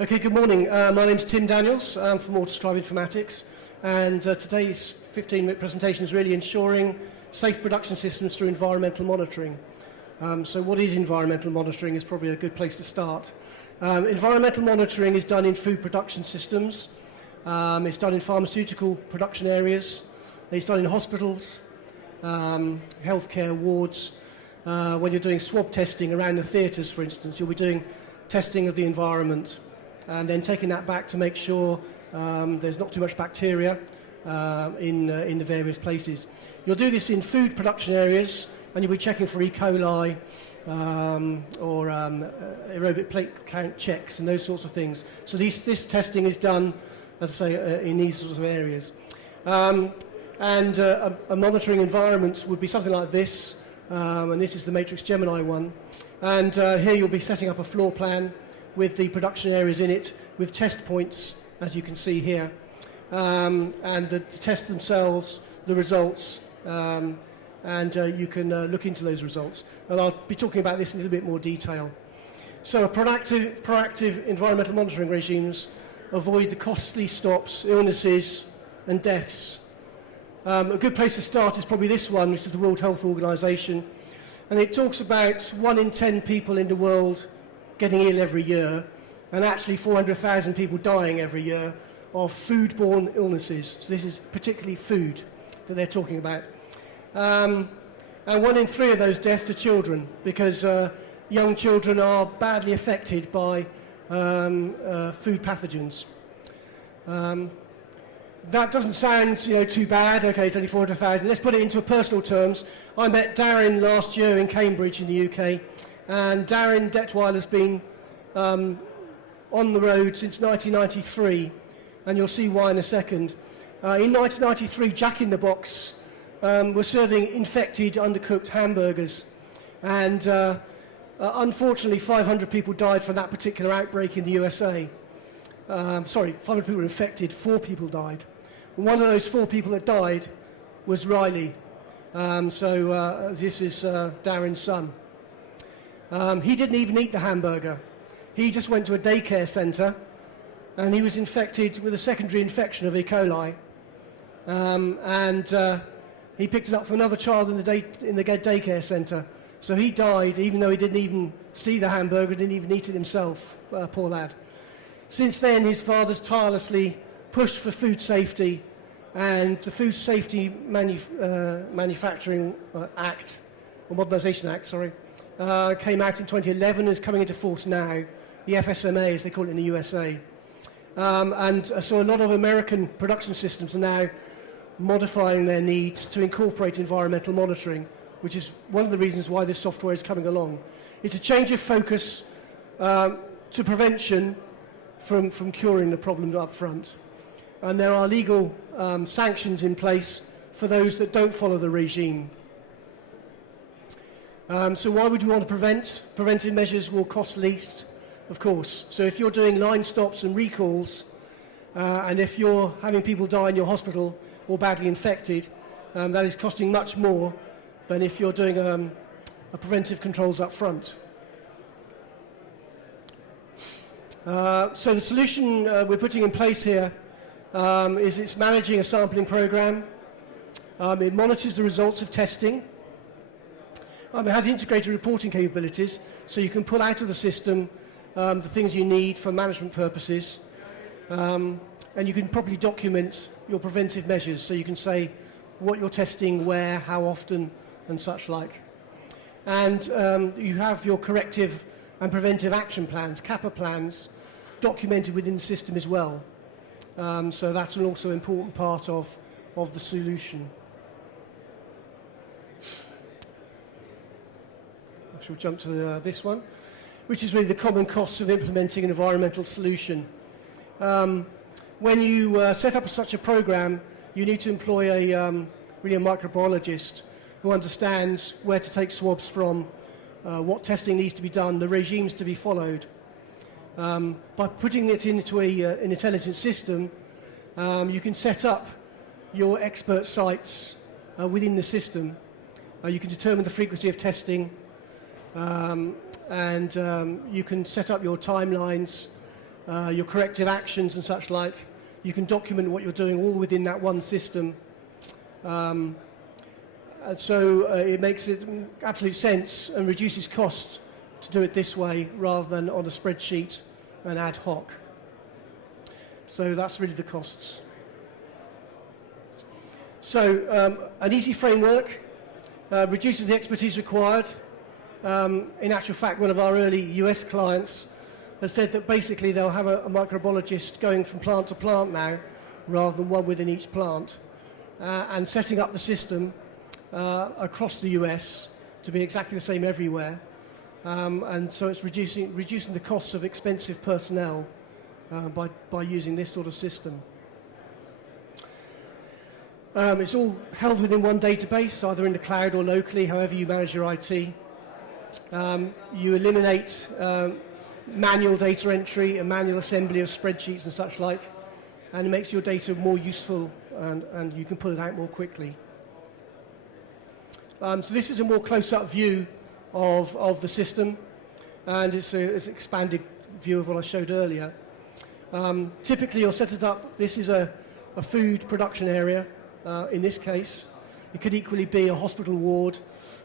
Okay, good morning. My name's Tim Daniels. I'm from Autoscribe Informatics, and today's 15-minute presentation is really ensuring safe production systems through environmental monitoring. So what is environmental monitoring is probably a good place to start. Environmental monitoring is done in food production systems. It's done in pharmaceutical production areas. It's done in hospitals, healthcare wards. When you're doing swab testing around the theatres, for instance, you'll be doing testing of the environment and then taking that back to make sure there's not too much bacteria in the various places. You'll do this in food production areas, and you'll be checking for E. coli or aerobic plate count checks and those sorts of things. So this testing is done, as I say, in these sorts of areas. A monitoring environment would be something like this, and this is the Matrix Gemini one. And here you'll be setting up a floor plan with the production areas in it, with test points, as you can see here, and the tests themselves, the results, and you can look into those results. And I'll be talking about this in a little bit more detail. So proactive environmental monitoring regimes avoid the costly stops, illnesses, and deaths. A good place to start is probably this one, which is the World Health Organization. And it talks about 1 in 10 people in the world getting ill every year, and actually 400,000 people dying every year of foodborne illnesses. So this is particularly food that they're talking about. And 1 in 3 of those deaths are children, because young children are badly affected by food pathogens. That doesn't sound, too bad. Okay, it's only 400,000. Let's put it into personal terms. I met Darren last year in Cambridge in the UK, and Darren Detweiler has been on the road since 1993, and you'll see why in a second. In 1993, Jack in the Box was serving infected, undercooked hamburgers, and unfortunately 500 people died from that particular outbreak in the USA. 500 people were infected, 4 people died. And one of those 4 people that died was Riley. This is Darren's son. He didn't even eat the hamburger. He just went to a daycare centre, and he was infected with a secondary infection of E. coli. He picked it up from another child in the daycare centre. So he died, even though he didn't even see the hamburger, didn't even eat it himself, poor lad. Since then, his father's tirelessly pushed for food safety, and the Food Safety Manufacturing Act, or Modernisation Act, sorry, came out in 2011 and is coming into force now, the FSMA, as they call it in the USA. So a lot of American production systems are now modifying their needs to incorporate environmental monitoring, which is one of the reasons why this software is coming along. It's a change of focus to prevention from curing the problem up front. And there are legal sanctions in place for those that don't follow the regime. So why would we want to prevent? Preventive measures will cost least, of course. So if you're doing line stops and recalls, and if you're having people die in your hospital or badly infected, that is costing much more than if you're doing a preventive controls up front. So the solution we're putting in place here is it's managing a sampling program. It monitors the results of testing. It has integrated reporting capabilities, so you can pull out of the system the things you need for management purposes. And you can properly document your preventive measures, so you can say what you're testing, where, how often, and such like. And you have your corrective and preventive action plans, CAPA plans, documented within the system as well. So that's an also important part of the solution. I shall jump to this one, which is really the common costs of implementing an environmental solution. When you set up such a program, you need to employ really a microbiologist who understands where to take swabs from, what testing needs to be done, the regimes to be followed. By putting it into an intelligent system, you can set up your expert sites within the system. You can determine the frequency of testing, and you can set up your timelines your corrective actions and such like. You can document what you're doing all within that one system. And so it makes it absolute sense and reduces costs to do it this way rather than on a spreadsheet and ad hoc. So that's really the costs. So an easy framework reduces the expertise required. In actual fact, one of our early US clients has said that basically they'll have a microbiologist going from plant to plant now rather than one within each plant, and setting up the system across the US to be exactly the same everywhere. And so it's reducing the costs of expensive personnel by using this sort of system. It's all held within one database, either in the cloud or locally, however you manage your IT. You eliminate manual data entry and manual assembly of spreadsheets and such like, and it makes your data more useful and you can pull it out more quickly. So this is a more close-up view of the system, and it's an expanded view of what I showed earlier. Typically you'll set it up, this is a food production area in this case. It could equally be a hospital ward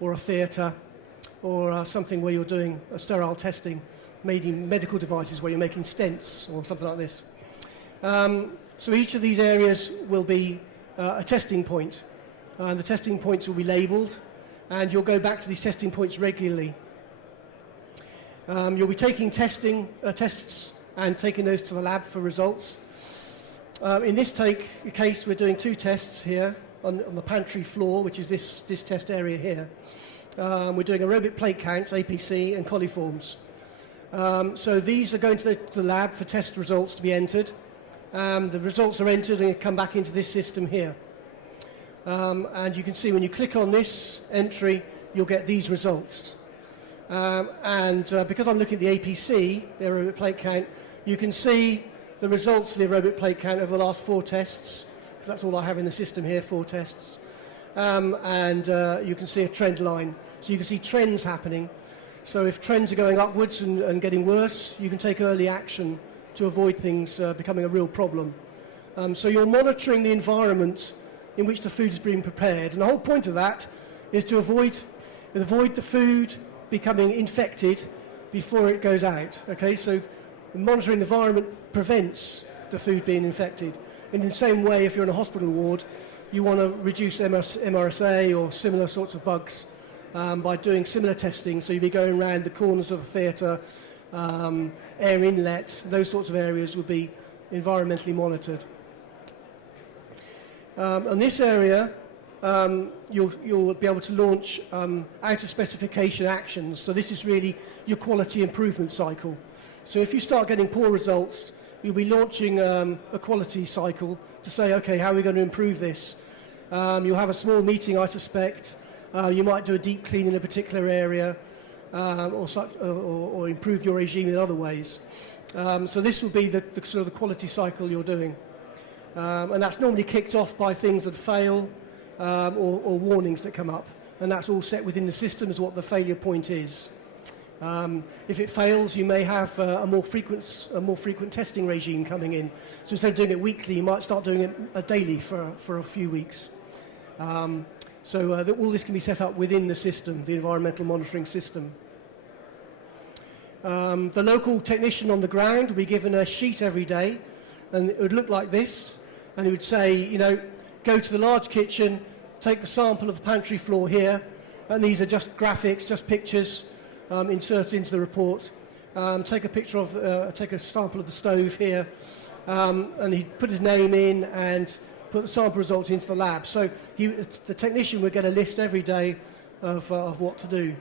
or a theatre or something where you're doing a sterile testing, making medical devices where you're making stents or something like this. So each of these areas will be a testing point. The testing points will be labelled, and you'll go back to these testing points regularly. You'll be taking tests and taking those to the lab for results. In this case, we're doing 2 tests here on the pantry floor, which is this test area here. We're doing aerobic plate counts, APC, and coliforms. So these are going to the lab for test results to be entered. The results are entered and come back into this system here. And you can see when you click on this entry, you'll get these results. Because I'm looking at the APC, the aerobic plate count, you can see the results for the aerobic plate count over the last 4 tests, because that's all I have in the system here, 4 tests. You can see a trend line. So you can see trends happening. So if trends are going upwards and getting worse, you can take early action to avoid things becoming a real problem. So you're monitoring the environment in which the food is being prepared. And the whole point of that is to avoid the food becoming infected before it goes out. Okay, so monitoring the environment prevents the food being infected. In the same way, if you're in a hospital ward, you want to reduce MRSA or similar sorts of bugs by doing similar testing. So you'll be going around the corners of the theatre, air inlet, those sorts of areas will be environmentally monitored. On this area, you'll be able to launch out of specification actions. So this is really your quality improvement cycle. So if you start getting poor results, you'll be launching a quality cycle to say, okay, how are we going to improve this? You'll have a small meeting, I suspect. You might do a deep clean in a particular area or improve your regime in other ways. So this will be the sort of the quality cycle you're doing. And that's normally kicked off by things that fail or warnings that come up. And that's all set within the system as what the failure point is. If it fails, you may have a more frequent testing regime coming in. So instead of doing it weekly, you might start doing it daily for a few weeks. All this can be set up within the system, the environmental monitoring system. The local technician on the ground will be given a sheet every day, and it would look like this, and it would say, go to the large kitchen, take the sample of the pantry floor here, and these are just graphics, just pictures inserted into the report. Take a sample of the stove here, and he'd put his name in and put the sample results into the lab. So the technician would get a list every day of what to do.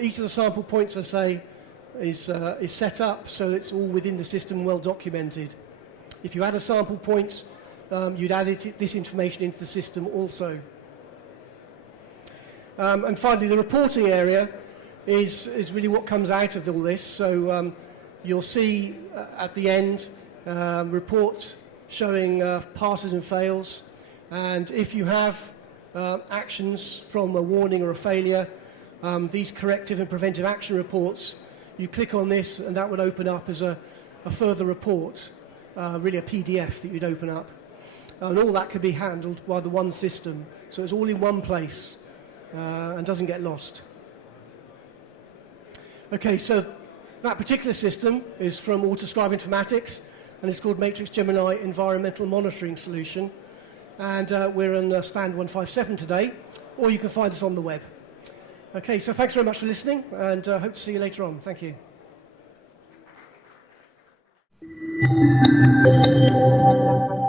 Each of the sample points, I say, is set up so it's all within the system, well documented. If you add a sample point, you'd add this information into the system also. And finally, the reporting area is really what comes out of all this. So you'll see at the end report showing passes and fails, and if you have actions from a warning or a failure, these corrective and preventive action reports, you click on this and that would open up as a a further report, really a PDF that you'd open up. And all that could be handled by the one system. So it's all in one place and doesn't get lost. Okay, so that particular system is from Autoscribe Informatics, and it's called Matrix Gemini Environmental Monitoring Solution. And we're on stand 157 today, or you can find us on the web. Okay, so thanks very much for listening, and hope to see you later on. Thank you.